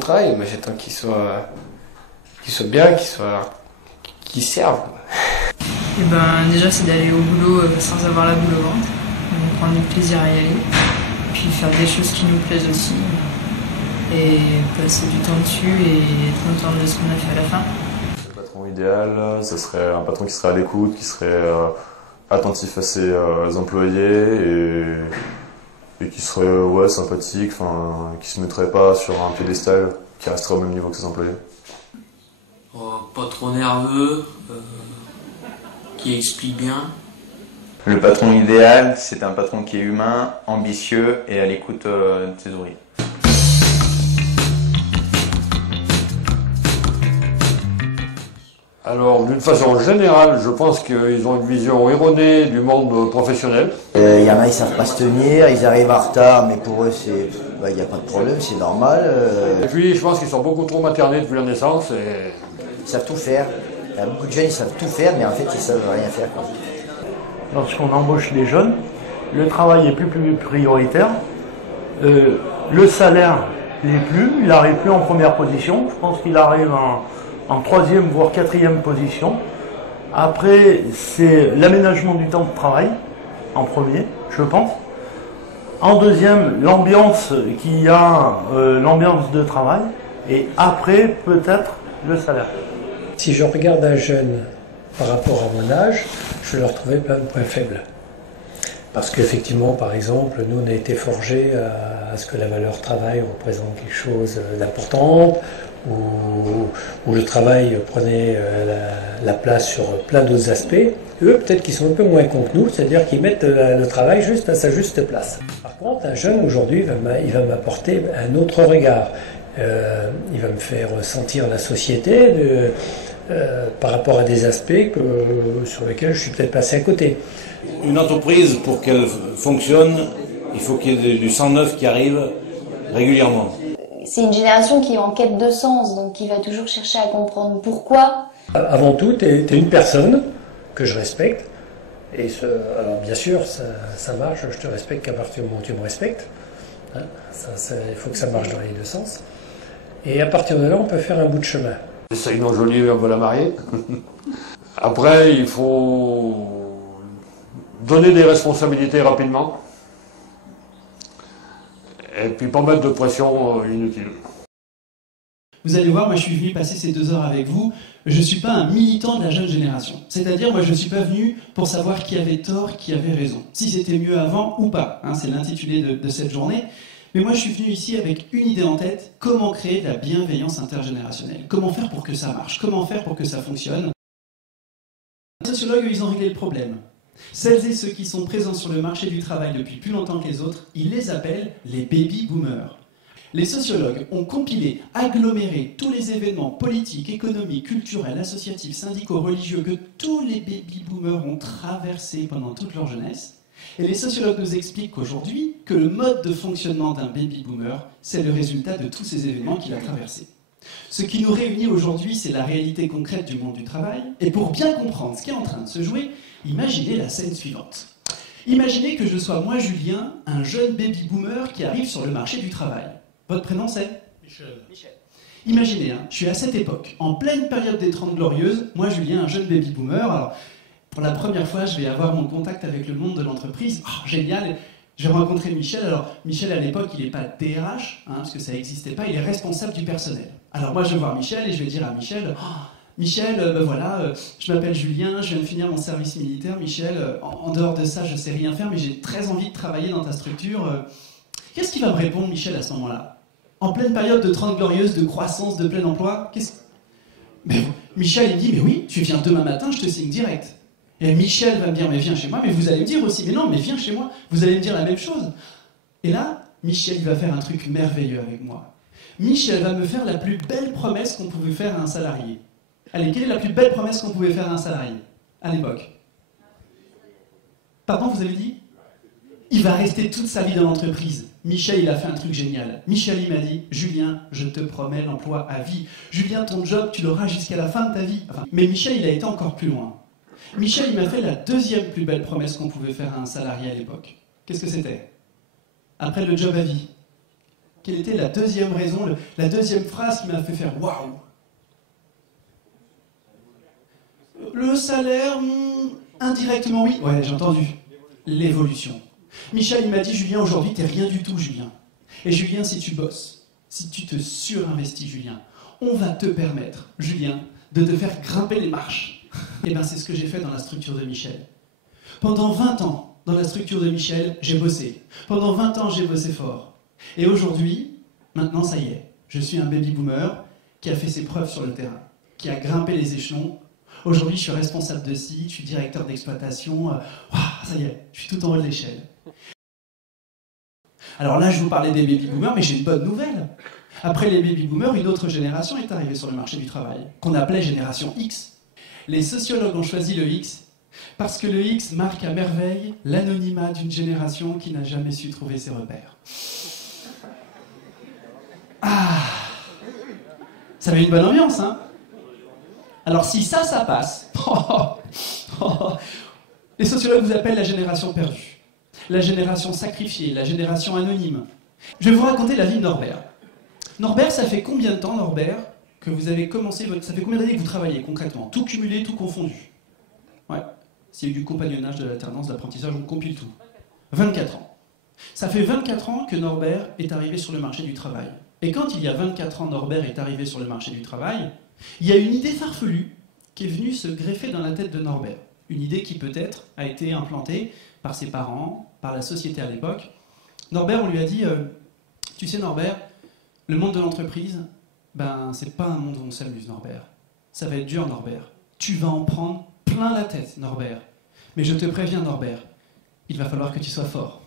travail, mais j'attends qu'il soit bien, qu'il serve. Et ben déjà c'est d'aller au boulot sans avoir la boule au ventre, donc prendre du plaisir à y aller, puis faire des choses qui nous plaisent aussi, et passer du temps dessus et être content de ce qu'on a fait à la fin. Le patron idéal, ce serait un patron qui serait à l'écoute, qui serait attentif à ses employés et qui serait sympathique, qui se mettrait pas sur un piédestal, qui resterait au même niveau que ses employés. Pas trop nerveux, qui explique bien. Le patron idéal, c'est un patron qui est humain, ambitieux et à l'écoute de ses ouvriers. Alors, d'une façon générale, je pense qu'ils ont une vision erronée du monde professionnel. Il y en a, ils savent pas se tenir, ils arrivent en retard, mais pour eux, il n'y a pas de problème, c'est normal. Et puis, je pense qu'ils sont beaucoup trop maternés depuis la naissance. Ils savent tout faire. Il y a beaucoup de jeunes, ils savent tout faire, mais en fait, ils savent rien faire. Lorsqu'on embauche les jeunes, le travail est plus prioritaire. Le salaire n'est plus, il n'arrive plus en première position. Je pense qu'il arrive en troisième, voire quatrième position. Après, c'est l'aménagement du temps de travail, en premier, je pense. En deuxième, l'ambiance qu'il y a, l'ambiance de travail. Et après, peut-être, le salaire. Si je regarde un jeune par rapport à mon âge, je vais leur trouver plein de points faibles. Parce qu'effectivement, par exemple, nous, on a été forgés à ce que la valeur travail représente quelque chose d'important, où le travail prenait la place sur plein d'autres aspects. Eux, peut-être qu'ils sont un peu moins cons que nous, c'est-à-dire qu'ils mettent le travail juste à sa juste place. Par contre, un jeune, aujourd'hui, il va m'apporter un autre regard. Il va me faire sentir la société par rapport à des aspects sur lesquels je suis peut-être passé à côté. Une entreprise, pour qu'elle fonctionne, il faut qu'il y ait du sang neuf qui arrive régulièrement. C'est une génération qui est en quête de sens, donc qui va toujours chercher à comprendre pourquoi. Avant tout, tu es une personne que je respecte. Et alors bien sûr, ça marche, je te respecte qu'à partir du moment où tu me respectes. Hein, il faut que ça marche dans les deux sens. Et à partir de là, on peut faire un bout de chemin. C'est une enjolive, on veut la marier. Après, il faut donner des responsabilités rapidement. Et puis pas mettre de pression inutile. Vous allez voir, moi je suis venu passer ces 2 heures avec vous. Je ne suis pas un militant de la jeune génération. C'est-à-dire, moi je ne suis pas venu pour savoir qui avait tort, qui avait raison. Si c'était mieux avant ou pas. Hein, c'est l'intitulé de cette journée. Mais moi je suis venu ici avec une idée en tête. Comment créer de la bienveillance intergénérationnelle? Comment faire pour que ça marche? Comment faire pour que ça fonctionne? Les sociologues, ils ont réglé le problème. Celles et ceux qui sont présents sur le marché du travail depuis plus longtemps que les autres, ils les appellent les baby boomers. Les sociologues ont compilé, aggloméré tous les événements politiques, économiques, culturels, associatifs, syndicaux, religieux que tous les baby boomers ont traversés pendant toute leur jeunesse. Et les sociologues nous expliquent qu'aujourd'hui, que le mode de fonctionnement d'un baby boomer, c'est le résultat de tous ces événements qu'il a traversés. Ce qui nous réunit aujourd'hui, c'est la réalité concrète du monde du travail. Et pour bien comprendre ce qui est en train de se jouer, imaginez la scène suivante. Imaginez que je sois moi, Julien, un jeune baby boomer qui arrive sur le marché du travail. Votre prénom c'est Michel. Imaginez, je suis à cette époque, en pleine période des 30 Glorieuses, moi, Julien, un jeune baby boomer. Alors, pour la première fois, je vais avoir mon contact avec le monde de l'entreprise. Oh, génial! Je vais rencontrer Michel. Alors, Michel, à l'époque, il n'est pas DRH, parce que ça n'existait pas, il est responsable du personnel. Alors, moi, je vais voir Michel et je vais dire à Michel, Michel, voilà, je m'appelle Julien, je viens de finir mon service militaire. Michel, en dehors de ça, je ne sais rien faire, mais j'ai très envie de travailler dans ta structure. Qu'est-ce qu'il va me répondre, Michel, à ce moment-là? En pleine période de 30 Glorieuses, de croissance, de plein emploi, Mais Michel, il dit, mais oui, tu viens demain matin, je te signe direct. Et Michel va me dire, mais viens chez moi, mais vous allez me dire aussi, mais non, mais viens chez moi, vous allez me dire la même chose. Et là, Michel, il va faire un truc merveilleux avec moi. Michel va me faire la plus belle promesse qu'on pouvait faire à un salarié. Allez, quelle est la plus belle promesse qu'on pouvait faire à un salarié, à l'époque? Pardon, vous avez dit? Il va rester toute sa vie dans l'entreprise. Michel, il a fait un truc génial. Michel, il m'a dit, Julien, je te promets l'emploi à vie. Julien, ton job, tu l'auras jusqu'à la fin de ta vie. Mais Michel, il a été encore plus loin. Michel, il m'a fait la deuxième plus belle promesse qu'on pouvait faire à un salarié à l'époque. Qu'est-ce que c'était? Après le job à vie. Quelle était la deuxième raison, la deuxième phrase qui m'a fait faire waouh? Le salaire, indirectement oui. Ouais, j'ai entendu. L'évolution. Michel, il m'a dit, Julien, aujourd'hui, t'es rien du tout, Julien. Et Julien, si tu bosses, si tu te surinvestis, Julien, on va te permettre, Julien, de te faire grimper les marches. Et bien, c'est ce que j'ai fait dans la structure de Michel. Pendant 20 ans, dans la structure de Michel, j'ai bossé. Pendant 20 ans, j'ai bossé fort. Et aujourd'hui, maintenant, ça y est, je suis un baby boomer qui a fait ses preuves sur le terrain, qui a grimpé les échelons. Aujourd'hui, je suis responsable de site, je suis directeur d'exploitation. Ça y est, je suis tout en haut de l'échelle. Alors là, je vous parlais des baby boomers, mais j'ai une bonne nouvelle. Après les baby boomers, une autre génération est arrivée sur le marché du travail, qu'on appelait génération X. Les sociologues ont choisi le X parce que le X marque à merveille l'anonymat d'une génération qui n'a jamais su trouver ses repères. Ça met une bonne ambiance, hein? Alors si ça passe, les sociologues vous appellent la génération perdue, la génération sacrifiée, la génération anonyme. Je vais vous raconter la vie de Norbert. Norbert, ça fait combien de temps, Norbert, que vous avez commencé ça fait combien d'années que vous travaillez concrètement? Tout cumulé, tout confondu? Ouais. S'il y a eu du compagnonnage, de l'alternance, de l'apprentissage, on compile tout. 24 ans. Ça fait 24 ans que Norbert est arrivé sur le marché du travail. Et quand il y a 24 ans, Norbert est arrivé sur le marché du travail, il y a une idée farfelue qui est venue se greffer dans la tête de Norbert. Une idée qui peut-être a été implantée par ses parents, par la société à l'époque. Norbert, on lui a dit, tu sais Norbert, le monde de l'entreprise, c'est pas un monde où on s'amuse, Norbert. Ça va être dur, Norbert. Tu vas en prendre plein la tête, Norbert. Mais je te préviens, Norbert, il va falloir que tu sois fort.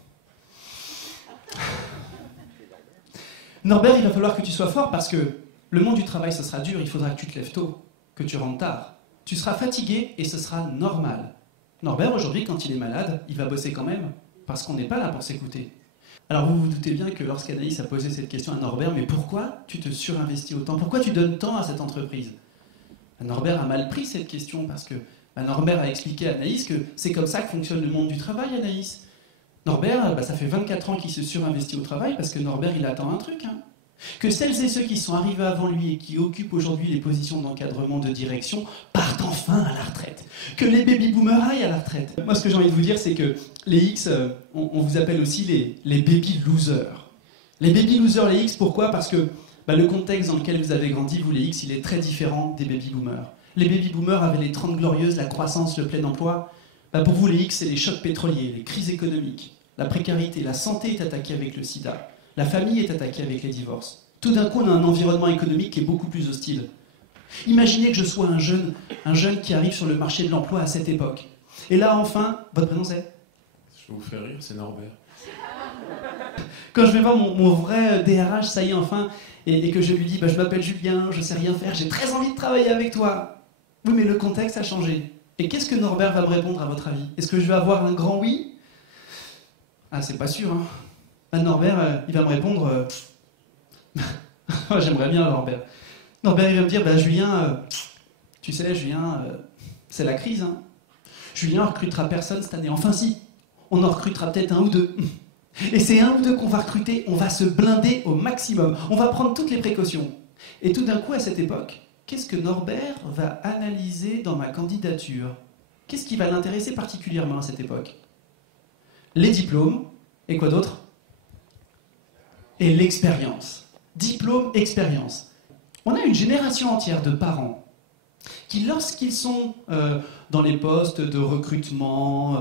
Norbert, il va falloir que tu sois fort parce que le monde du travail, ce sera dur, il faudra que tu te lèves tôt, que tu rentres tard. Tu seras fatigué et ce sera normal. Norbert, aujourd'hui, quand il est malade, il va bosser quand même, parce qu'on n'est pas là pour s'écouter. Alors vous vous doutez bien que lorsqu'Anaïs a posé cette question à Norbert, mais pourquoi tu te surinvestis autant? Pourquoi tu donnes tant à cette entreprise? Norbert a mal pris cette question parce que Norbert a expliqué à Anaïs que c'est comme ça que fonctionne le monde du travail, Anaïs. Norbert, ça fait 24 ans qu'il se surinvestit au travail parce que Norbert, il attend un truc. Que celles et ceux qui sont arrivés avant lui et qui occupent aujourd'hui les positions d'encadrement, de direction, partent enfin à la retraite. Que les baby-boomers aillent à la retraite. Moi, ce que j'ai envie de vous dire, c'est que les X, on vous appelle aussi les baby-losers. Les baby-losers, les X, pourquoi? Parce que le contexte dans lequel vous avez grandi, vous les X, il est très différent des baby-boomers. Les baby-boomers avaient les 30 glorieuses, la croissance, le plein emploi. Pour vous, les X, c'est les chocs pétroliers, les crises économiques, la précarité, la santé est attaquée avec le sida. La famille est attaquée avec les divorces. Tout d'un coup, on a un environnement économique qui est beaucoup plus hostile. Imaginez que je sois un jeune qui arrive sur le marché de l'emploi à cette époque. Et là, enfin, votre prénom c'est? Je vais vous faire rire, c'est Norbert. Quand je vais voir mon vrai DRH, ça y est, enfin, et que je lui dis, je m'appelle Julien, je sais rien faire, j'ai très envie de travailler avec toi. Oui, mais le contexte a changé. Et qu'est-ce que Norbert va me répondre, à votre avis? Est-ce que je vais avoir un grand oui? C'est pas sûr, hein. Norbert, il va me répondre... J'aimerais bien Norbert. Norbert, il va me dire, Julien, tu sais, Julien, c'est la crise. Hein. Julien, on recrutera personne cette année. Enfin si, on en recrutera peut-être un ou deux. Et c'est un ou deux qu'on va recruter, on va se blinder au maximum. On va prendre toutes les précautions. Et tout d'un coup, à cette époque, qu'est-ce que Norbert va analyser dans ma candidature? Qu'est-ce qui va l'intéresser particulièrement à cette époque? Les diplômes, et quoi d'autre? Et l'expérience. Diplôme, expérience. On a une génération entière de parents qui, lorsqu'ils sont dans les postes de recrutement,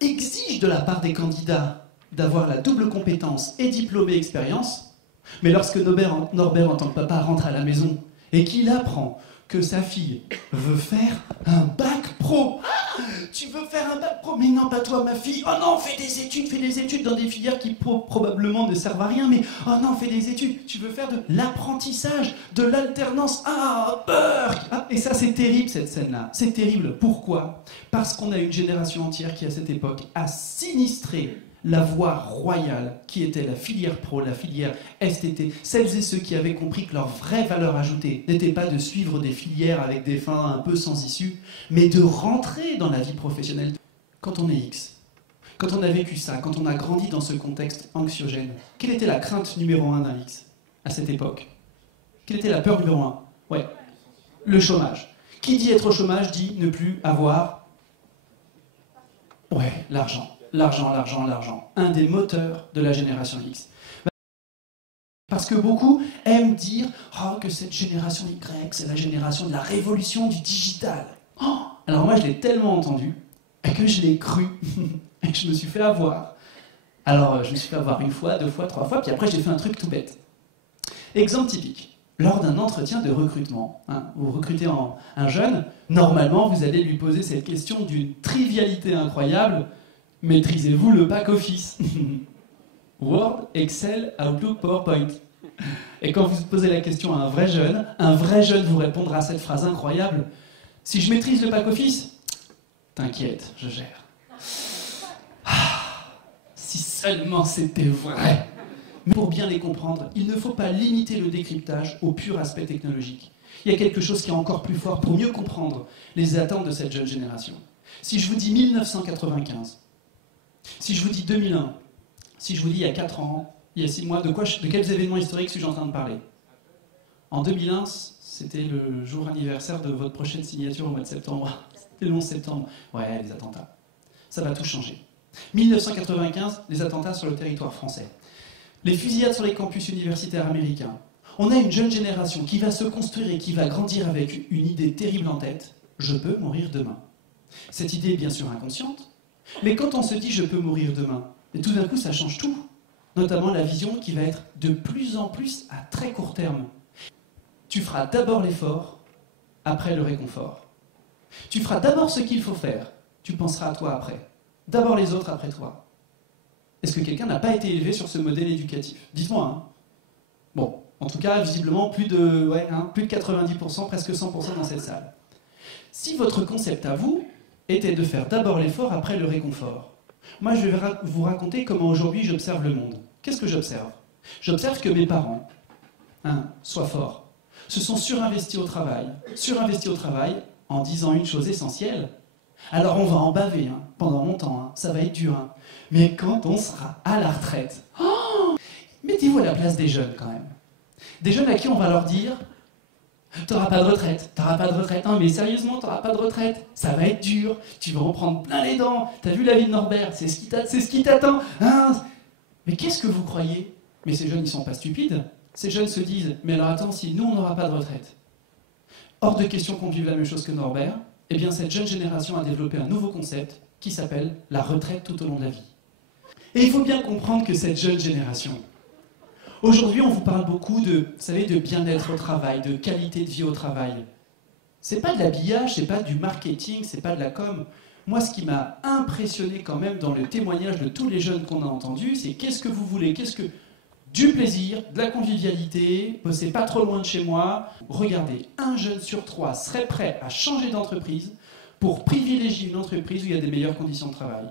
exigent de la part des candidats d'avoir la double compétence et diplôme et expérience. Mais lorsque Norbert, en tant que papa, rentre à la maison et qu'il apprend que sa fille veut faire un bac pro. Tu veux faire un bac pro? Mais non, pas toi, ma fille. Oh non, fais des études dans des filières qui probablement ne servent à rien, mais oh non, fais des études. Tu veux faire de l'apprentissage, de l'alternance. Burk. Et ça, c'est terrible, cette scène-là. C'est terrible. Pourquoi? Parce qu'on a une génération entière qui, à cette époque, a sinistré la voie royale qui était la filière pro, la filière STT, celles et ceux qui avaient compris que leur vraie valeur ajoutée n'était pas de suivre des filières avec des fins un peu sans issue, mais de rentrer dans la vie professionnelle. Quand on est X, Quand on a vécu ça, quand on a grandi dans ce contexte anxiogène, quelle était la crainte numéro 1 d'un X à cette époque? Quelle était la peur numéro 1? Ouais, le chômage. Qui dit être au chômage dit ne plus avoir... Ouais, l'argent. L'argent, l'argent, l'argent. Un des moteurs de la génération X. Parce que beaucoup aiment dire oh, que cette génération Y, c'est la génération de la révolution du digital. Oh, alors moi, je l'ai tellement entendu que je l'ai cru. Et que je me suis fait avoir. Alors, je me suis fait avoir une fois, 2 fois, 3 fois, puis après, j'ai fait un truc tout bête. Exemple typique. Lors d'un entretien de recrutement, hein, vous recrutez un jeune, normalement, vous allez lui poser cette question d'une trivialité incroyable. Maîtrisez-vous le back-office? Word, Excel, Outlook, PowerPoint. Et quand vous posez la question à un vrai jeune vous répondra à cette phrase incroyable. Si je maîtrise le back-office, t'inquiète, je gère. Ah, si seulement c'était vrai. Mais pour bien les comprendre, il ne faut pas limiter le décryptage au pur aspect technologique. Il y a quelque chose qui est encore plus fort pour mieux comprendre les attentes de cette jeune génération. Si je vous dis 1995, si je vous dis 2001, si je vous dis il y a 4 ans, il y a 6 mois, de quels événements historiques suis-je en train de parler? En 2001, c'était le jour anniversaire de votre prochaine signature au mois de septembre. C'était le 11 septembre. Ouais, les attentats. Ça va tout changer. 1995, les attentats sur le territoire français. Les fusillades sur les campus universitaires américains. On a une jeune génération qui va se construire et qui va grandir avec une idée terrible en tête. Je peux mourir demain. Cette idée est bien sûr inconsciente, mais quand on se dit je peux mourir demain, et tout d'un coup ça change tout. Notamment la vision qui va être de plus en plus à très court terme. Tu feras d'abord l'effort, après le réconfort. Tu feras d'abord ce qu'il faut faire, tu penseras à toi après. D'abord les autres après toi. Est-ce que quelqu'un n'a pas été élevé sur ce modèle éducatif? Dites-moi. Hein. Bon, en tout cas, visiblement, plus de 90%, presque 100% dans cette salle. Si votre concept à vous était de faire d'abord l'effort, après le réconfort, moi je vais vous raconter comment aujourd'hui j'observe le monde. Qu'est-ce que j'observe? J'observe que mes parents, soient forts, se sont surinvestis au travail en disant une chose essentielle. Alors on va en baver pendant longtemps, ça va être dur. Mais quand on sera à la retraite, mettez-vous à la place des jeunes quand même. Des jeunes à qui on va leur dire t'auras pas de retraite, t'auras pas de retraite. Non mais sérieusement, t'auras pas de retraite. Ça va être dur, tu vas en prendre plein les dents. T'as vu la vie de Norbert, c'est ce qui t'attend. Mais qu'est-ce que vous croyez? Mais ces jeunes, ils sont pas stupides. Ces jeunes se disent, mais alors attends, si nous on n'aura pas de retraite. Hors de question qu'on vive la même chose que Norbert. Eh bien cette jeune génération a développé un nouveau concept qui s'appelle la retraite tout au long de la vie. Et il faut bien comprendre que cette jeune génération, aujourd'hui on vous parle beaucoup de bien-être au travail, de qualité de vie au travail. C'est pas de l'habillage, c'est pas du marketing, c'est pas de la com. Moi ce qui m'a impressionné quand même dans le témoignage de tous les jeunes qu'on a entendus, c'est qu'est-ce que vous voulez, du plaisir, de la convivialité, bossez pas trop loin de chez moi. Regardez, 1 jeune sur 3 serait prêt à changer d'entreprise pour privilégier une entreprise où il y a des meilleures conditions de travail.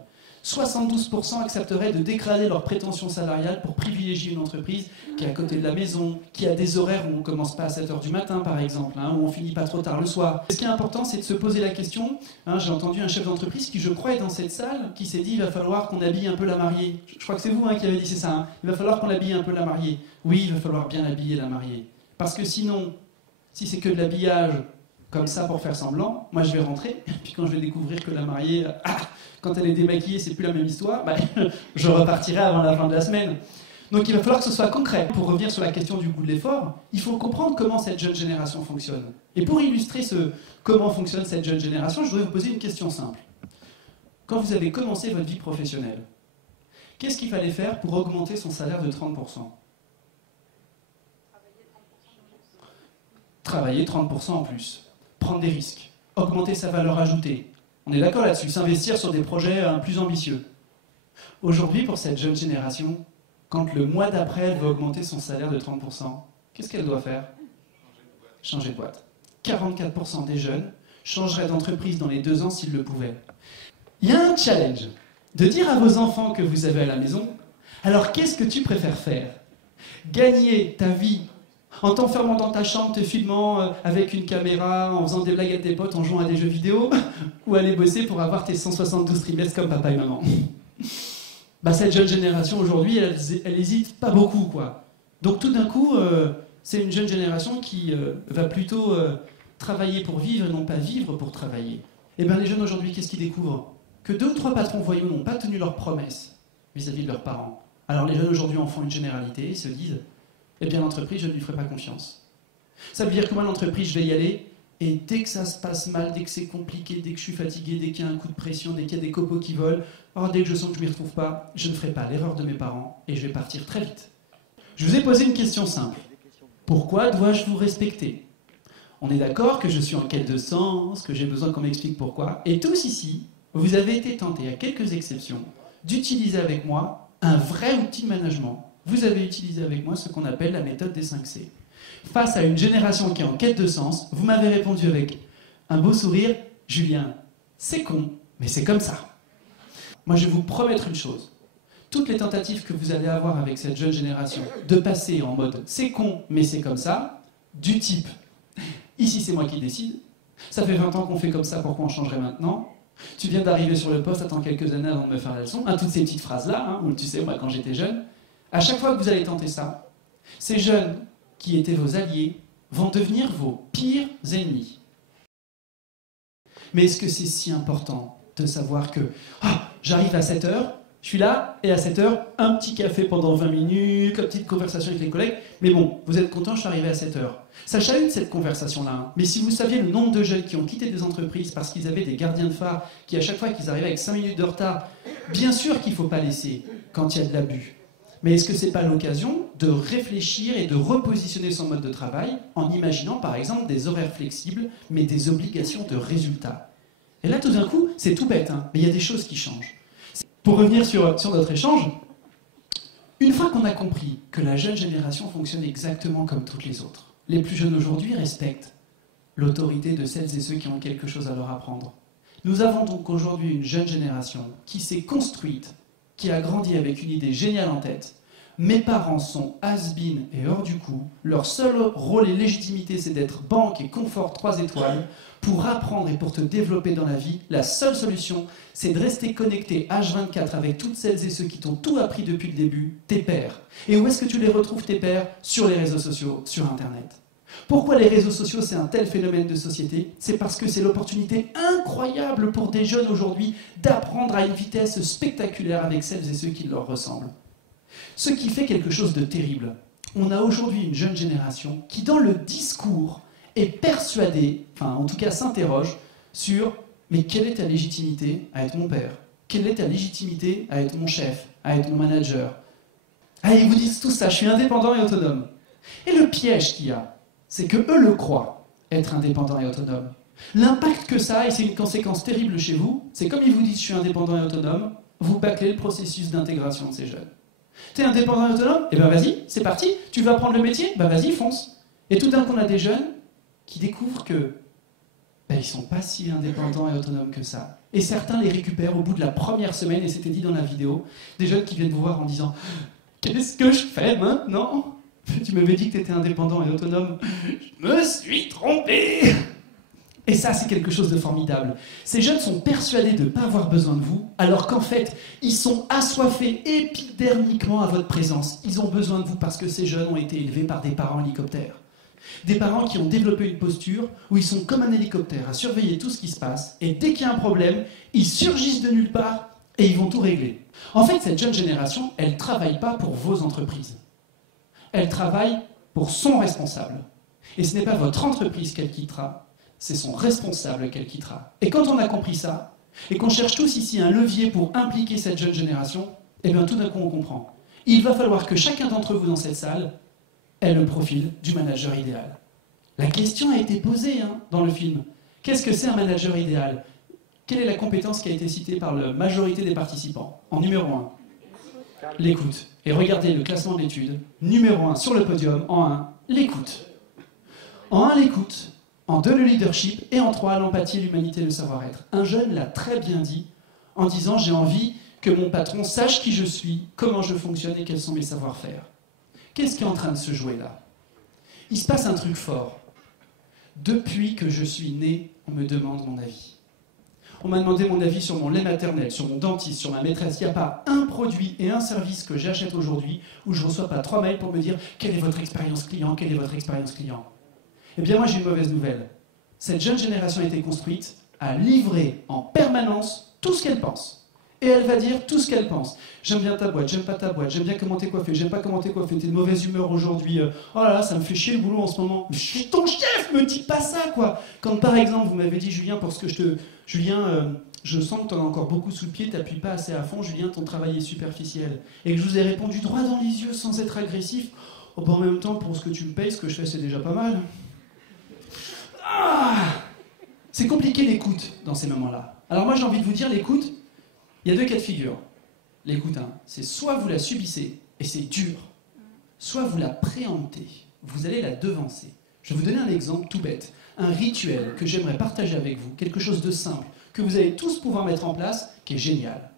72% accepteraient de dégrader leurs prétentions salariales pour privilégier une entreprise qui est à côté de la maison, qui a des horaires où on ne commence pas à 7h du matin par exemple, où on finit pas trop tard le soir. Ce qui est important, c'est de se poser la question, j'ai entendu un chef d'entreprise qui je crois est dans cette salle, qui s'est dit il va falloir qu'on habille un peu la mariée. Je crois que c'est vous qui avez dit c'est ça, il va falloir qu'on habille un peu la mariée. Oui, il va falloir bien habiller la mariée. Parce que sinon, si c'est que de l'habillage comme ça pour faire semblant, moi je vais rentrer, et puis quand je vais découvrir que la mariée, quand elle est démaquillée, c'est plus la même histoire, je repartirai avant la fin de la semaine. Donc il va falloir que ce soit concret. Pour revenir sur la question du goût de l'effort, il faut comprendre comment cette jeune génération fonctionne. Et pour illustrer comment fonctionne cette jeune génération, je voudrais vous poser une question simple. Quand vous avez commencé votre vie professionnelle, qu'est-ce qu'il fallait faire pour augmenter son salaire de 30%? Travailler 30% en plus. Prendre des risques, augmenter sa valeur ajoutée. On est d'accord là-dessus, s'investir sur des projets plus ambitieux. Aujourd'hui, pour cette jeune génération, quand le mois d'après, elle veut augmenter son salaire de 30%, qu'est-ce qu'elle doit faire? Changer de boîte. 44% des jeunes changeraient d'entreprise dans les 2 ans s'ils le pouvaient. Il y a un challenge de dire à vos enfants que vous avez à la maison, alors qu'est-ce que tu préfères faire? Gagner ta vie en t'enfermant dans ta chambre, te filmant avec une caméra, en faisant des blagues avec tes potes, en jouant à des jeux vidéo, ou aller bosser pour avoir tes 172 trimestres comme papa et maman? Bah, cette jeune génération aujourd'hui, elle hésite pas beaucoup, quoi. Donc tout d'un coup, c'est une jeune génération qui va plutôt travailler pour vivre et non pas vivre pour travailler. Et bien les jeunes aujourd'hui, qu'est-ce qu'ils découvrent? Que 2 ou 3 patrons voyous n'ont pas tenu leurs promesses vis-à-vis de leurs parents. Alors les jeunes aujourd'hui en font une généralité et se disent, eh bien l'entreprise, je ne lui ferai pas confiance. Ça veut dire que moi, l'entreprise, je vais y aller, et dès que ça se passe mal, dès que c'est compliqué, dès que je suis fatigué, dès qu'il y a un coup de pression, dès qu'il y a des copeaux qui volent, dès que je sens que je ne m'y retrouve pas, je ne ferai pas l'erreur de mes parents et je vais partir très vite. Je vous ai posé une question simple. Pourquoi dois-je vous respecter? On est d'accord que je suis en quête de sens, que j'ai besoin qu'on m'explique pourquoi. Et tous ici, vous avez été tentés, à quelques exceptions, d'utiliser avec moi un vrai outil de management. Vous avez utilisé avec moi ce qu'on appelle la méthode des 5 C. Face à une génération qui est en quête de sens, vous m'avez répondu avec un beau sourire, Julien, c'est con, mais c'est comme ça. Moi, je vais vous promettre une chose. Toutes les tentatives que vous allez avoir avec cette jeune génération de passer en mode c'est con, mais c'est comme ça, du type ici c'est moi qui décide, ça fait 20 ans qu'on fait comme ça, pourquoi on changerait maintenant? Tu viens d'arriver sur le poste, attends quelques années avant de me faire la leçon, toutes ces petites phrases-là, où tu sais, moi quand j'étais jeune, à chaque fois que vous allez tenter ça, ces jeunes qui étaient vos alliés vont devenir vos pires ennemis. Mais est-ce que c'est si important de savoir que j'arrive à 7h, je suis là, et à 7h, un petit café pendant 20 minutes, une petite conversation avec les collègues, mais bon, vous êtes content, je suis arrivé à 7h. Ça chahute cette conversation-là, mais si vous saviez le nombre de jeunes qui ont quitté des entreprises parce qu'ils avaient des gardiens de phare, qui à chaque fois qu'ils arrivaient avec 5 minutes de retard, bien sûr qu'il ne faut pas laisser quand il y a de l'abus. Mais est-ce que ce n'est pas l'occasion de réfléchir et de repositionner son mode de travail en imaginant par exemple des horaires flexibles, mais des obligations de résultats? Et là tout d'un coup, c'est tout bête, mais il y a des choses qui changent. Pour revenir sur notre échange, une fois qu'on a compris que la jeune génération fonctionne exactement comme toutes les autres, les plus jeunes aujourd'hui respectent l'autorité de celles et ceux qui ont quelque chose à leur apprendre. Nous avons donc aujourd'hui une jeune génération qui s'est construite, qui a grandi avec une idée géniale en tête. Mes parents sont has-been et hors du coup. Leur seul rôle et légitimité, c'est d'être banque et confort 3 étoiles. Pour apprendre et pour te développer dans la vie, la seule solution, c'est de rester connecté H24 avec toutes celles et ceux qui t'ont tout appris depuis le début, tes pairs. Et où est-ce que tu les retrouves, tes pairs? Sur les réseaux sociaux, sur Internet. Pourquoi les réseaux sociaux, c'est un tel phénomène de société? C'est parce que c'est l'opportunité incroyable pour des jeunes aujourd'hui d'apprendre à une vitesse spectaculaire avec celles et ceux qui leur ressemblent. Ce qui fait quelque chose de terrible. On a aujourd'hui une jeune génération qui, dans le discours, est persuadée, enfin en tout cas s'interroge, sur « mais quelle est ta légitimité à être mon père? Quelle est ta légitimité à être mon chef, à être mon manager ?» Ils vous disent tout ça, je suis indépendant et autonome. Et le piège qu'il y a, c'est que eux le croient, être indépendant et autonome. L'impact que ça a, et c'est une conséquence terrible chez vous, c'est comme ils vous disent « je suis indépendant et autonome », vous bâclez le processus d'intégration de ces jeunes. T'es indépendant et autonome? Eh ben vas-y, c'est parti. Tu veux apprendre le métier? Ben vas-y, fonce. Et tout d'un coup, on a des jeunes qui découvrent que ils sont pas si indépendants et autonomes que ça. Et certains les récupèrent au bout de la première semaine, et c'était dit dans la vidéo, des jeunes qui viennent vous voir en disant « Qu'est-ce que je fais maintenant? Tu m'avais dit que tu étais indépendant et autonome. Je me suis trompé !» Et ça, c'est quelque chose de formidable. Ces jeunes sont persuadés de ne pas avoir besoin de vous, alors qu'en fait, ils sont assoiffés épidermiquement à votre présence. Ils ont besoin de vous parce que ces jeunes ont été élevés par des parents hélicoptères. Des parents qui ont développé une posture où ils sont comme un hélicoptère à surveiller tout ce qui se passe, et dès qu'il y a un problème, ils surgissent de nulle part et ils vont tout régler. En fait, cette jeune génération, elle ne travaille pas pour vos entreprises. Elle travaille pour son responsable. Et ce n'est pas votre entreprise qu'elle quittera, c'est son responsable qu'elle quittera. Et quand on a compris ça, et qu'on cherche tous ici un levier pour impliquer cette jeune génération, eh bien tout d'un coup on comprend. Il va falloir que chacun d'entre vous dans cette salle ait le profil du manager idéal. La question a été posée dans le film. Qu'est-ce que c'est un manager idéal? Quelle est la compétence qui a été citée par la majorité des participants? En numéro 1, l'écoute. Et regardez le classement d'études. Numéro 1 sur le podium, en 1, l'écoute. En 1, l'écoute. En 2, le leadership. Et en 3, l'empathie, l'humanité, le savoir-être. Un jeune l'a très bien dit en disant « J'ai envie que mon patron sache qui je suis, comment je fonctionne et quels sont mes savoir-faire. » Qu'est-ce qui est en train de se jouer là? Il se passe un truc fort. Depuis que je suis né, on me demande mon avis. On m'a demandé mon avis sur mon lait maternel, sur mon dentiste, sur ma maîtresse. Il n'y a pas un produit et un service que j'achète aujourd'hui où je ne reçois pas 3 mails pour me dire quelle est votre expérience client, quelle est votre expérience client. Eh bien moi j'ai une mauvaise nouvelle. Cette jeune génération a été construite à livrer en permanence tout ce qu'elle pense. Et elle va dire tout ce qu'elle pense. J'aime bien ta boîte, j'aime pas ta boîte, j'aime bien comment t'es coiffé, j'aime pas comment t'es coiffé, t'es de mauvaise humeur aujourd'hui, oh là là, ça me fait chier le boulot en ce moment. Je suis ton chef, me dis pas ça, quoi. Quand par exemple, vous m'avez dit, Julien, parce que je sens que t'en as encore beaucoup sous le pied, t'appuies pas assez à fond, Julien, ton travail est superficiel. Et que je vous ai répondu droit dans les yeux sans être agressif, oh, bah, en même temps, pour ce que tu me payes, ce que je fais, c'est déjà pas mal. Ah, c'est compliqué l'écoute dans ces moments-là. Alors moi, j'ai envie de vous dire, l'écoute, il y a 2 cas de figure. L'écoute, c'est soit vous la subissez, et c'est dur, soit vous la préemptez, vous allez la devancer. Je vais vous donner un exemple tout bête, un rituel que j'aimerais partager avec vous, quelque chose de simple, que vous allez tous pouvoir mettre en place, qui est génial.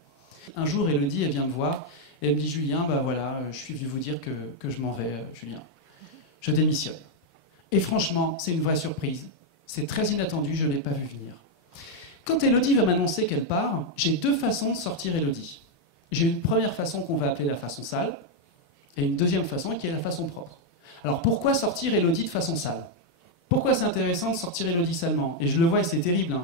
Un jour, Élodie, elle vient me voir, et elle me dit, Julien, bah voilà, je suis venu vous dire que je m'en vais, Julien. Je démissionne. Et franchement, c'est une vraie surprise. C'est très inattendu, je ne l'ai pas vu venir. Quand Élodie va m'annoncer qu'elle part, j'ai 2 façons de sortir Élodie. J'ai une première façon qu'on va appeler la façon sale, et une deuxième façon qui est la façon propre. Alors pourquoi sortir Élodie de façon sale? Pourquoi c'est intéressant de sortir Élodie salement? Et je le vois et c'est terrible.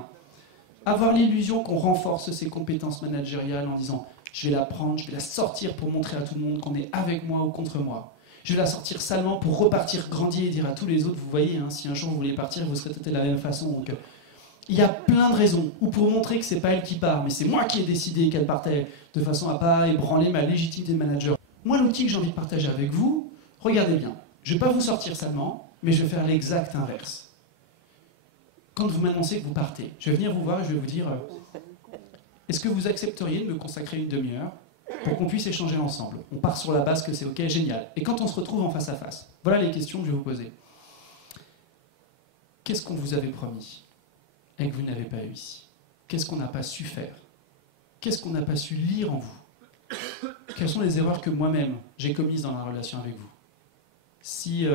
Avoir l'illusion qu'on renforce ses compétences managériales en disant « je vais la prendre, je vais la sortir pour montrer à tout le monde qu'on est avec moi ou contre moi ». Je vais la sortir salement pour repartir grandir et dire à tous les autres, vous voyez, si un jour vous voulez partir, vous serez peut-être de la même façon. Donc, il y a plein de raisons, ou pour montrer que c'est pas elle qui part, mais c'est moi qui ai décidé qu'elle partait, de façon à pas ébranler ma légitimité de manager. Moi, l'outil que j'ai envie de partager avec vous, regardez bien, je vais pas vous sortir salement, mais je vais faire l'exact inverse. Quand vous m'annoncez que vous partez, je vais venir vous voir et je vais vous dire, est-ce que vous accepteriez de me consacrer une demi-heure pour qu'on puisse échanger ensemble? On part sur la base que c'est ok, génial. Et quand on se retrouve en face à face, voilà les questions que je vais vous poser. Qu'est-ce qu'on vous avait promis et que vous n'avez pas eu ici? Qu'est-ce qu'on n'a pas su faire? Qu'est-ce qu'on n'a pas su lire en vous? Quelles sont les erreurs que moi-même j'ai commises dans la relation avec vous? Si,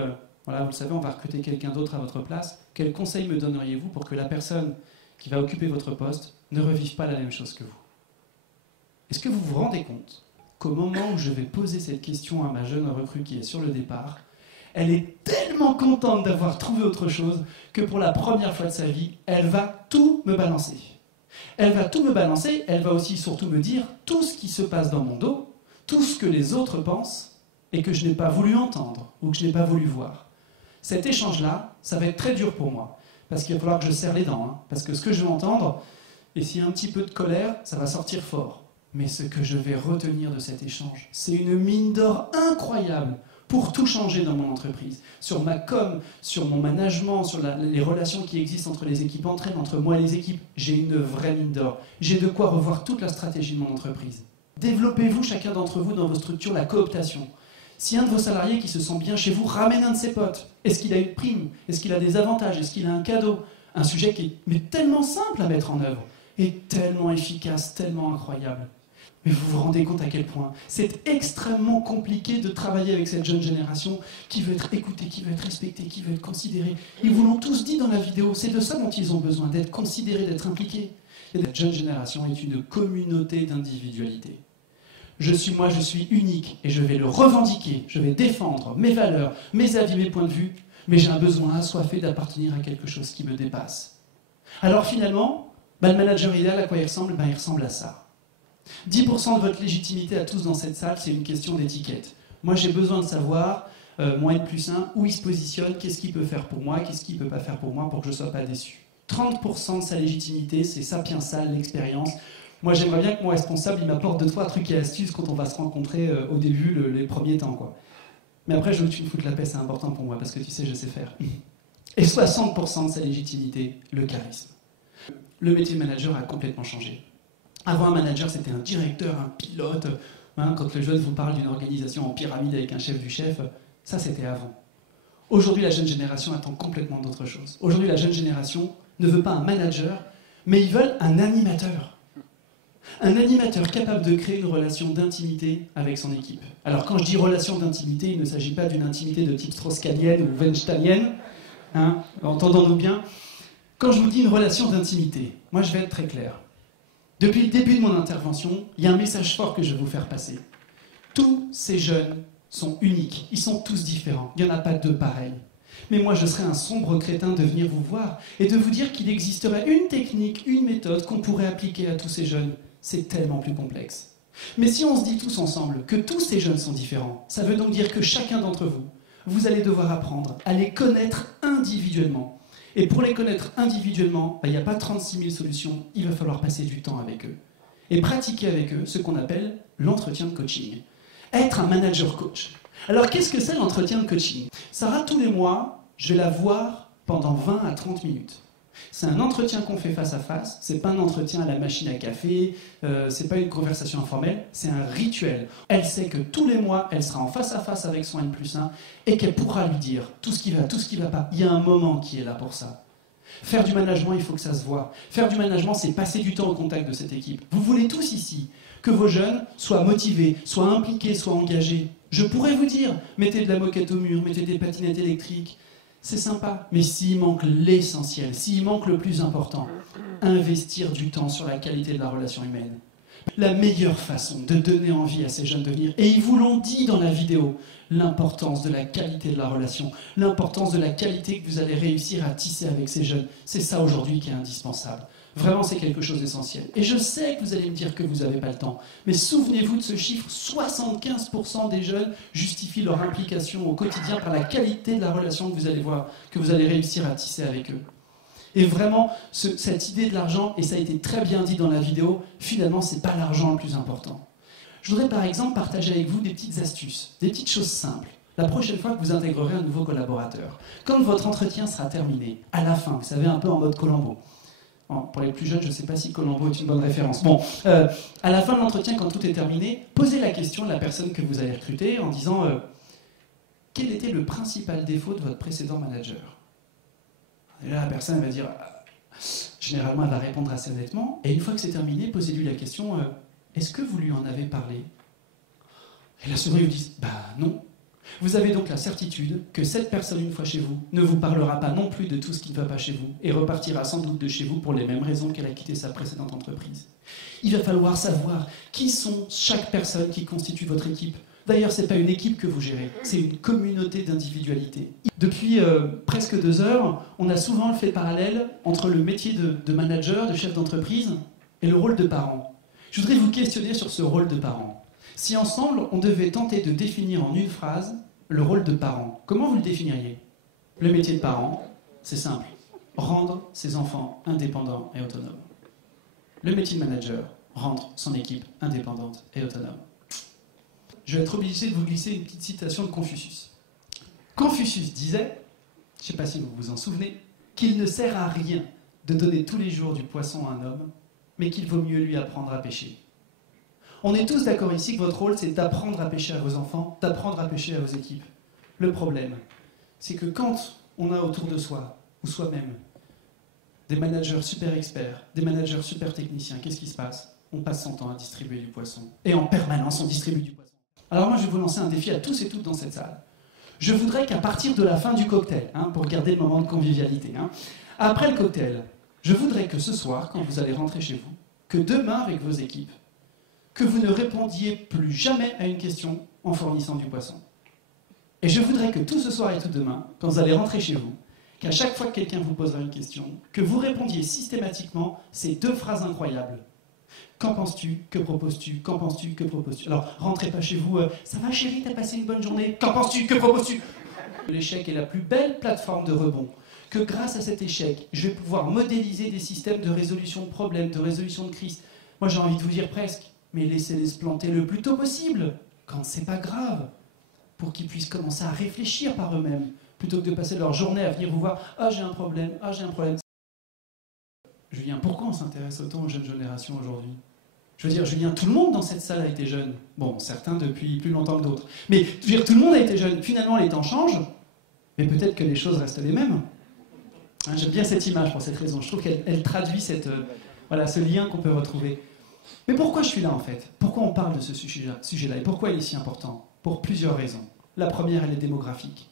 voilà, vous le savez, on va recruter quelqu'un d'autre à votre place, quels conseils me donneriez-vous pour que la personne qui va occuper votre poste ne revive pas la même chose que vous? Est-ce que vous vous rendez compte qu'au moment où je vais poser cette question à ma jeune recrue qui est sur le départ, elle est tellement contente d'avoir trouvé autre chose que pour la première fois de sa vie, elle va tout me balancer. Elle va tout me balancer, elle va aussi surtout me dire tout ce qui se passe dans mon dos, tout ce que les autres pensent et que je n'ai pas voulu entendre ou que je n'ai pas voulu voir. Cet échange-là, ça va être très dur pour moi, parce qu'il va falloir que je serre les dents, parce que ce que je vais entendre, et s'il y a un petit peu de colère, ça va sortir fort. Mais ce que je vais retenir de cet échange, c'est une mine d'or incroyable pour tout changer dans mon entreprise. Sur ma com, sur mon management, sur les relations qui existent entre les équipes entre elles, entre moi et les équipes, j'ai une vraie mine d'or. J'ai de quoi revoir toute la stratégie de mon entreprise. Développez-vous, chacun d'entre vous, dans vos structures, la cooptation. Si un de vos salariés qui se sent bien chez vous ramène un de ses potes, est-ce qu'il a une prime? Est-ce qu'il a des avantages? Est-ce qu'il a un cadeau? Un sujet qui est tellement simple à mettre en œuvre et tellement efficace, tellement incroyable. Mais vous vous rendez compte à quel point c'est extrêmement compliqué de travailler avec cette jeune génération qui veut être écoutée, qui veut être respectée, qui veut être considérée. Ils vous l'ont tous dit dans la vidéo, c'est de ça dont ils ont besoin, d'être considérés, d'être impliqués. Et cette jeune génération est une communauté d'individualité. Je suis unique et je vais le revendiquer, je vais défendre mes valeurs, mes avis, mes points de vue, mais j'ai un besoin assoiffé d'appartenir à quelque chose qui me dépasse. Alors finalement, le manager idéal, à quoi il ressemble? Il ressemble à ça. 10% de votre légitimité à tous dans cette salle, c'est une question d'étiquette. Moi, j'ai besoin de savoir, mon N+1, où il se positionne, qu'est-ce qu'il peut faire pour moi, qu'est-ce qu'il ne peut pas faire pour moi pour que je ne sois pas déçu. 30% de sa légitimité, c'est Sapiens Sal, l'expérience. Moi, j'aimerais bien que mon responsable, il m'apporte 2-3 trucs et astuces quand on va se rencontrer au début, les premiers temps, quoi. Mais après, je veux que tu me foutes la paix, c'est important pour moi, parce que tu sais, je sais faire. Et 60% de sa légitimité, le charisme. Le métier de manager a complètement changé. Avant, un manager, c'était un directeur, un pilote. Quand le jeune vous parle d'une organisation en pyramide avec un chef du chef, ça, c'était avant. Aujourd'hui, la jeune génération attend complètement d'autres choses. Aujourd'hui, la jeune génération ne veut pas un manager, mais ils veulent un animateur. Un animateur capable de créer une relation d'intimité avec son équipe. Alors, quand je dis relation d'intimité, il ne s'agit pas d'une intimité de type strauss-kahnienne ou weinsteinienne. Entendons-nous bien. Quand je vous dis une relation d'intimité, moi, je vais être très clair. Depuis le début de mon intervention, il y a un message fort que je vais vous faire passer. Tous ces jeunes sont uniques, ils sont tous différents, il n'y en a pas deux pareils. Mais moi, je serais un sombre crétin de venir vous voir et de vous dire qu'il existerait une technique, une méthode qu'on pourrait appliquer à tous ces jeunes. C'est tellement plus complexe. Mais si on se dit tous ensemble que tous ces jeunes sont différents, ça veut donc dire que chacun d'entre vous, vous allez devoir apprendre à les connaître individuellement. Et pour les connaître individuellement, il n'y a pas 36 000 solutions, il va falloir passer du temps avec eux. Et pratiquer avec eux ce qu'on appelle l'entretien de coaching. Être un manager coach. Alors qu'est-ce que c'est l'entretien de coaching? Sarah, tous les mois, je vais la voir pendant 20 à 30 minutes. C'est un entretien qu'on fait face à face, c'est pas un entretien à la machine à café, c'est pas une conversation informelle, c'est un rituel. Elle sait que tous les mois, elle sera en face à face avec son N+1 et qu'elle pourra lui dire tout ce qui va, tout ce qui va pas. Il y a un moment qui est là pour ça. Faire du management, il faut que ça se voit. Faire du management, c'est passer du temps au contact de cette équipe. Vous voulez tous ici que vos jeunes soient motivés, soient impliqués, soient engagés. Je pourrais vous dire, mettez de la moquette au mur, mettez des patinettes électriques, c'est sympa. Mais s'il manque l'essentiel, s'il manque le plus important, investir du temps sur la qualité de la relation humaine. La meilleure façon de donner envie à ces jeunes de venir, et ils vous l'ont dit dans la vidéo, l'importance de la qualité de la relation, l'importance de la qualité que vous allez réussir à tisser avec ces jeunes, c'est ça aujourd'hui qui est indispensable. Vraiment, c'est quelque chose d'essentiel. Et je sais que vous allez me dire que vous n'avez pas le temps, mais souvenez-vous de ce chiffre, 75% des jeunes justifient leur implication au quotidien par la qualité de la relation que vous allez voir, que vous allez réussir à tisser avec eux. Et vraiment, cette idée de l'argent, et ça a été très bien dit dans la vidéo, finalement, ce n'est pas l'argent le plus important. Je voudrais par exemple partager avec vous des petites astuces, des petites choses simples. La prochaine fois que vous intégrerez un nouveau collaborateur, quand votre entretien sera terminé, à la fin, vous savez, un peu en mode Columbo. Pour les plus jeunes, je ne sais pas si Columbo est une bonne référence. Bon, à la fin de l'entretien, quand tout est terminé, posez la question à la personne que vous allez recruter en disant quel était le principal défaut de votre précédent manager? Et là, la personne va dire, généralement, elle va répondre assez honnêtement. Et une fois que c'est terminé, posez-lui la question, est-ce que vous lui en avez parlé? Et la souris vous dit, bah non. Vous avez donc la certitude que cette personne, une fois chez vous, ne vous parlera pas non plus de tout ce qui ne va pas chez vous et repartira sans doute de chez vous pour les mêmes raisons qu'elle a quitté sa précédente entreprise. Il va falloir savoir qui sont chaque personne qui constitue votre équipe. D'ailleurs, ce n'est pas une équipe que vous gérez, c'est une communauté d'individualité. Depuis presque 2 heures, on a souvent fait le parallèle entre le métier de manager, de chef d'entreprise, et le rôle de parent. Je voudrais vous questionner sur ce rôle de parent. Si ensemble, on devait tenter de définir en une phrase le rôle de parent, comment vous le définiriez? Le métier de parent, c'est simple, rendre ses enfants indépendants et autonomes. Le métier de manager, rendre son équipe indépendante et autonome. Je vais être obligé de vous glisser une petite citation de Confucius. Confucius disait, je ne sais pas si vous vous en souvenez, qu'il ne sert à rien de donner tous les jours du poisson à un homme, mais qu'il vaut mieux lui apprendre à pêcher. On est tous d'accord ici que votre rôle, c'est d'apprendre à pêcher à vos enfants, d'apprendre à pêcher à vos équipes. Le problème, c'est que quand on a autour de soi, ou soi-même, des managers super experts, des managers super techniciens, qu'est-ce qui se passe? On passe son temps à distribuer du poisson. Et en permanence, on distribue du poisson. Alors moi, je vais vous lancer un défi à tous et toutes dans cette salle. Je voudrais qu'à partir de la fin du cocktail, pour garder le moment de convivialité, après le cocktail, je voudrais que ce soir, quand vous allez rentrer chez vous, que demain, avec vos équipes, que vous ne répondiez plus jamais à une question en fournissant du poisson. Et je voudrais que tout ce soir et tout demain, quand vous allez rentrer chez vous, qu'à chaque fois que quelqu'un vous posera une question, que vous répondiez systématiquement ces 2 phrases incroyables. Qu'en penses-tu? Que proposes-tu? Qu'en penses-tu? Que proposes-tu? Alors, rentrez pas chez vous, ça va chérie, t'as passé une bonne journée? Qu'en penses-tu? Que proposes-tu? L'échec est la plus belle plateforme de rebond. Que grâce à cet échec, je vais pouvoir modéliser des systèmes de résolution de problèmes, de résolution de crises. Moi, j'ai envie de vous dire presque, mais laissez-les se planter le plus tôt possible, quand c'est pas grave, pour qu'ils puissent commencer à réfléchir par eux-mêmes, plutôt que de passer leur journée à venir vous voir « Ah, j'ai un problème, ah, j'ai un problème ». Julien, pourquoi on s'intéresse autant aux jeunes générations aujourd'hui? Je veux dire, Julien, tout le monde dans cette salle a été jeune. Bon, certains depuis plus longtemps que d'autres. Mais je veux dire, tout le monde a été jeune. Finalement, les temps changent, mais peut-être que les choses restent les mêmes. J'aime bien cette image pour cette raison. Je trouve qu'elle traduit ce lien qu'on peut retrouver. Mais pourquoi je suis là en fait? Pourquoi on parle de ce sujet-là? Et pourquoi il est si important? Pour plusieurs raisons. La première, elle est démographique.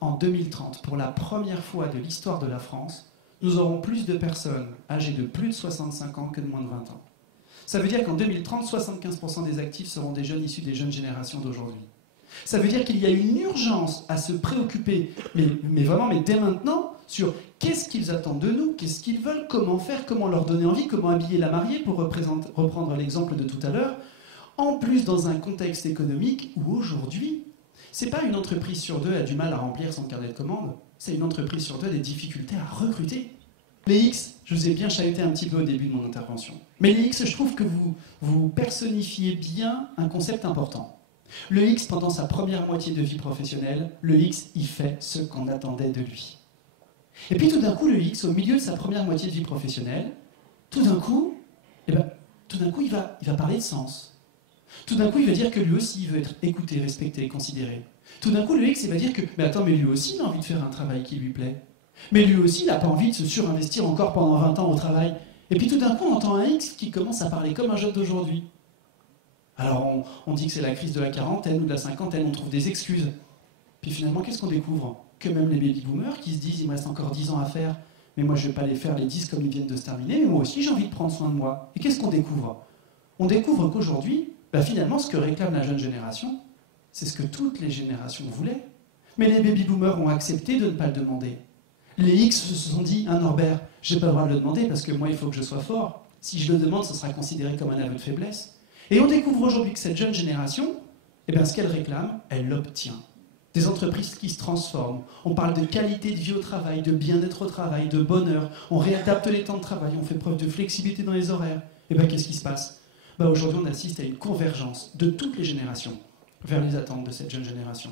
En 2030, pour la première fois de l'histoire de la France, nous aurons plus de personnes âgées de plus de 65 ans que de moins de 20 ans. Ça veut dire qu'en 2030, 75% des actifs seront des jeunes issus des jeunes générations d'aujourd'hui. Ça veut dire qu'il y a une urgence à se préoccuper, mais vraiment, mais dès maintenant, sur qu'est-ce qu'ils attendent de nous, qu'est-ce qu'ils veulent, comment faire, comment leur donner envie, comment habiller la mariée, pour reprendre l'exemple de tout à l'heure. En plus, dans un contexte économique où aujourd'hui, c'est pas une entreprise sur deux a du mal à remplir son carnet de commandes, c'est une entreprise sur deux a des difficultés à recruter. Les X, je vous ai bien chahuté un petit peu au début de mon intervention, mais les X, je trouve que vous personnifiez bien un concept important. Le X, pendant sa première moitié de vie professionnelle, le X, il fait ce qu'on attendait de lui. Et puis tout d'un coup, le X, au milieu de sa première moitié de vie professionnelle, tout d'un coup, il va parler de sens. Tout d'un coup, il va dire que lui aussi, il veut être écouté, respecté, considéré. Tout d'un coup, le X, il va dire que, mais attends, mais lui aussi, il a envie de faire un travail qui lui plaît. Mais lui aussi, il n'a pas envie de se surinvestir encore pendant 20 ans au travail. Et puis tout d'un coup, on entend un X qui commence à parler comme un jeune d'aujourd'hui. Alors on dit que c'est la crise de la quarantaine ou de la cinquantaine, on trouve des excuses. Puis finalement, qu'est-ce qu'on découvre? Que même les baby-boomers qui se disent il me reste encore 10 ans à faire, mais moi je ne vais pas les faire les 10 comme ils viennent de se terminer, mais moi aussi j'ai envie de prendre soin de moi. Et qu'est-ce qu'on découvre? On découvre qu'aujourd'hui, finalement ce que réclame la jeune génération, c'est ce que toutes les générations voulaient. Mais les baby-boomers ont accepté de ne pas le demander. Les X se sont dit, Norbert, j'ai pas le droit de le demander parce que moi il faut que je sois fort. Si je le demande, ce sera considéré comme un aveu de faiblesse. Et on découvre aujourd'hui que cette jeune génération, ce qu'elle réclame, elle l'obtient. Des entreprises qui se transforment. On parle de qualité de vie au travail, de bien-être au travail, de bonheur. On réadapte les temps de travail, on fait preuve de flexibilité dans les horaires. Qu'est-ce qui se passe? Aujourd'hui, on assiste à une convergence de toutes les générations vers les attentes de cette jeune génération.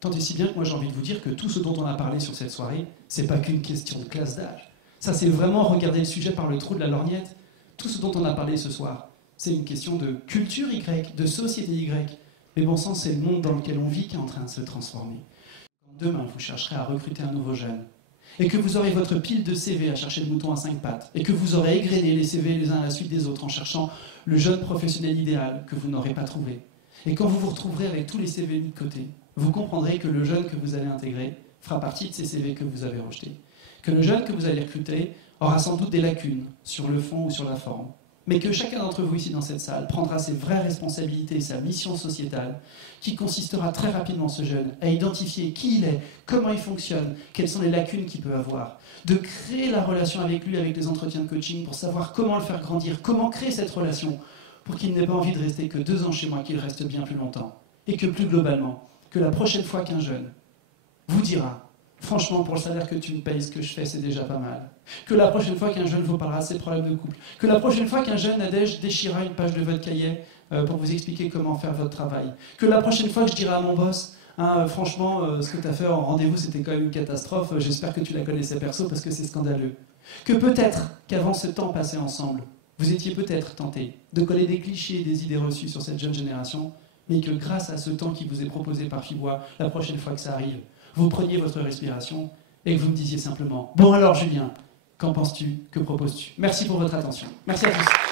Tant et si bien que moi j'ai envie de vous dire que tout ce dont on a parlé sur cette soirée, c'est pas qu'une question de classe d'âge. Ça, c'est vraiment regarder le sujet par le trou de la lorgnette. Tout ce dont on a parlé ce soir, c'est une question de culture Y, de société Y. Mais bon sang, c'est le monde dans lequel on vit qui est en train de se transformer. Quand demain, vous chercherez à recruter un nouveau jeune, et que vous aurez votre pile de CV à chercher le mouton à 5 pattes, et que vous aurez égrené les CV les uns à la suite des autres en cherchant le jeune professionnel idéal que vous n'aurez pas trouvé, et quand vous vous retrouverez avec tous les CV mis de côté, vous comprendrez que le jeune que vous allez intégrer fera partie de ces CV que vous avez rejetés. Que le jeune que vous allez recruter aura sans doute des lacunes sur le fond ou sur la forme. Mais que chacun d'entre vous ici dans cette salle prendra ses vraies responsabilités et sa mission sociétale, qui consistera très rapidement, ce jeune, à identifier qui il est, comment il fonctionne, quelles sont les lacunes qu'il peut avoir, de créer la relation avec lui avec des entretiens de coaching pour savoir comment le faire grandir, comment créer cette relation pour qu'il n'ait pas envie de rester que 2 ans chez moi, qu'il reste bien plus longtemps. Et que plus globalement, que la prochaine fois qu'un jeune vous dira franchement, pour le salaire que tu me payes, ce que je fais, c'est déjà pas mal. Que la prochaine fois qu'un jeune vous parlera de ses problèmes de couple. Que la prochaine fois qu'un jeune Nadège déchirera une page de votre cahier pour vous expliquer comment faire votre travail. Que la prochaine fois que je dirai à mon boss, franchement, ce que tu as fait en rendez-vous, c'était quand même une catastrophe. J'espère que tu la connaissais perso parce que c'est scandaleux. Que peut-être qu'avant ce temps passé ensemble, vous étiez peut-être tenté de coller des clichés et des idées reçues sur cette jeune génération, mais que grâce à ce temps qui vous est proposé par Fibois, la prochaine fois que ça arrive, vous preniez votre respiration et que vous me disiez simplement « Bon alors Julien, qu'en penses-tu? Que proposes-tu » Merci pour votre attention. Merci à tous.